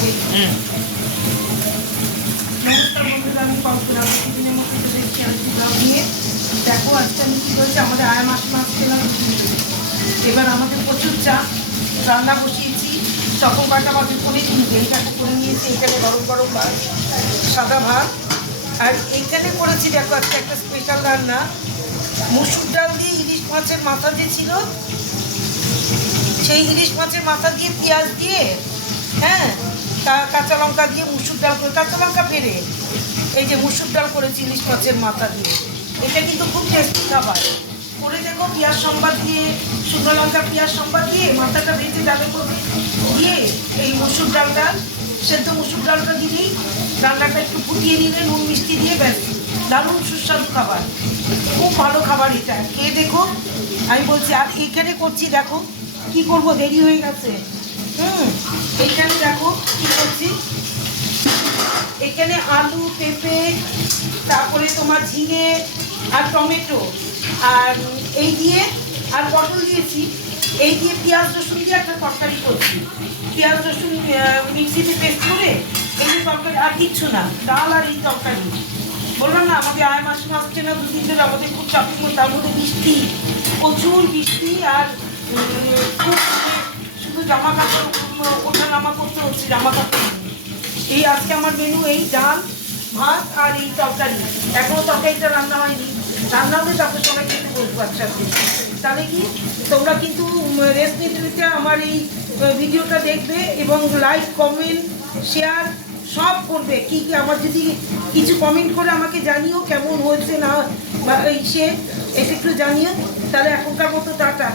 নমস্কার বন্ধুরা, আমি কল্পনা প্রতিদিনের মধ্যে দেখছি আরেকটি ব্লগ নিয়ে। দেখো আজকে আমি কী করেছি, আমাদের আয় মাস পেলাম। এবার আমাদের প্রচুর চাপ, রান্না বসিয়েছি। তখন কয়টা বাজে করে কিনতে এইটাকে করে নিয়েছি। এখানে গরম গরম ভাত, সাদা ভাত, আর এইখানে করেছি দেখো আজকে একটা স্পেশাল রান্না, মুসুর ডাল দিয়ে ইলিশ মাছের মাথা যে ছিল, সেই ইলিশ মাছের মাথা দিয়ে পেঁয়াজ দিয়ে, হ্যাঁ, কাঁচা লঙ্কা দিয়ে মুসুর ডাল করে, কাঁচা লঙ্কা ফেলে এই যে মুসুর ডাল করেছি ইলিশ মাছের মাথা দিয়ে। এটা কিন্তু খুব টেস্টি খাবার। করে দেখো, পেঁয়াজ সম্বাদ দিয়ে, শুকনো লঙ্কা পেঁয়াজ সম্বাদ দিয়ে মাথাটা ভেজে ডালের মধ্যে দিয়ে এই মুসুর ডালটা, সেদ্ধ মুসুর ডালটা দিলেই, রান্নাটা একটু ফুটিয়ে নিলে নুন মিষ্টি দিয়ে, ব্যাস দারুণ সুস্বাদু খাবার, খুব ভালো খাবার। এটা খেয়ে দেখো, আমি বলছি। আর এইখানে করছি দেখো, কি করব, দেরি হয়ে গেছে। এইখানে দেখো কি করছি, এখানে আলু, পেঁপে, তারপরে তোমার ঝিঙে আর টমেটো, আর এই দিয়ে, আর পটল দিয়েছি, এই দিয়ে পেঁয়াজ রসুন দিয়ে একটা তরকারি করছি। পেঁয়াজ রসুন মিক্সিতে পেস্ট করে এই যে তরকারি, আর কিচ্ছু না, ডাল আর এই তরকারি। বললাম না, আমাদের আয় মাস আসছে না, দুদিন ধরে আমাদের খুব চাপের মধ্যে, তার মধ্যে বৃষ্টি, প্রচুর বৃষ্টি, আর খুব শুধু জামা কাপড় ওঠা নামা করতে হচ্ছে, জামা কাপড়। এই আজকে আমার মেনু এই ডাল ভাত আর এই তরকারি। এখনও তরকারিটা রান্না হয়নি, রান্না হবে তারপর সবাই খেতে বসবো একসাথে। তাহলে কি, তোমরা কিন্তু রেস্ট নিতে নিতে আমার এই ভিডিওটা দেখবে এবং লাইক, কমেন্ট, শেয়ার সব করবে। কি কি আমার যদি কিছু কমেন্ট করে আমাকে জানিও কেমন হয়েছে না, বা সে এটা একটু জানিও। তাহলে এখনকার মতো টাটা।